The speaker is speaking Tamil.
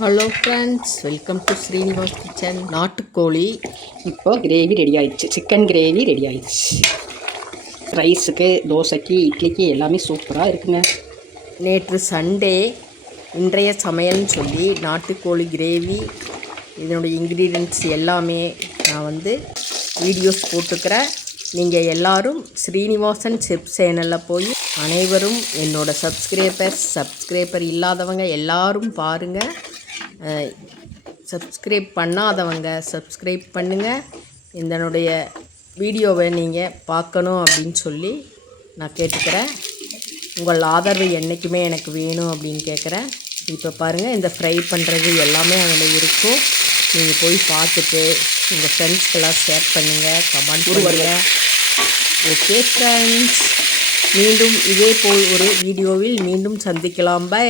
Hello friends, welcome to Srinivas kitchen. நாட்டுக்கோழி இப்போ கிரேவி ரெடி ஆயிடுச்சு. சிக்கன் கிரேவி ரெடி ஆயிடுச்சு. ரைஸுக்கு, தோசைக்கு, இட்லிக்கு எல்லாமே சூப்பராக இருக்குங்க. நேற்று சண்டே இன்றைய சமையல்னு சொல்லி நாட்டுக்கோழி கிரேவி, இதனுடைய இன்க்ரீடியன்ட்ஸ் எல்லாமே நான் வீடியோஸ் போட்டுக்கிறேன். நீங்கள் எல்லோரும் ஸ்ரீனிவாசன் செப் சேனலில் போய் அனைவரும் என்னோடய சப்ஸ்கிரைபர் இல்லாதவங்க எல்லோரும் பாருங்கள். சப்ஸ்கிரைப் பண்ணாதவங்க சப்ஸ்கிரைப் பண்ணுங்கள். இதனுடைய வீடியோவை நீங்கள் பார்க்கணும் அப்படின்னு சொல்லி நான் கேட்டுக்கிறேன். உங்கள் ஆதரவு என்றைக்குமே எனக்கு வேணும் அப்படின்னு கேட்குறேன். இப்போ பாருங்கள், இந்த ஃப்ரை பண்ணுறது எல்லாமே அதில் இருக்கும். நீங்கள் போய் பார்த்துட்டு உங்கள் ஃப்ரெண்ட்ஸ்க்கெல்லாம் ஷேர் பண்ணுங்கள், கமெண்ட் பண்ணுங்கள். ஓகே ஃப்ரெண்ட்ஸ், மீண்டும் இதே போல் ஒரு வீடியோவில் மீண்டும் சந்திக்கலாம். பை.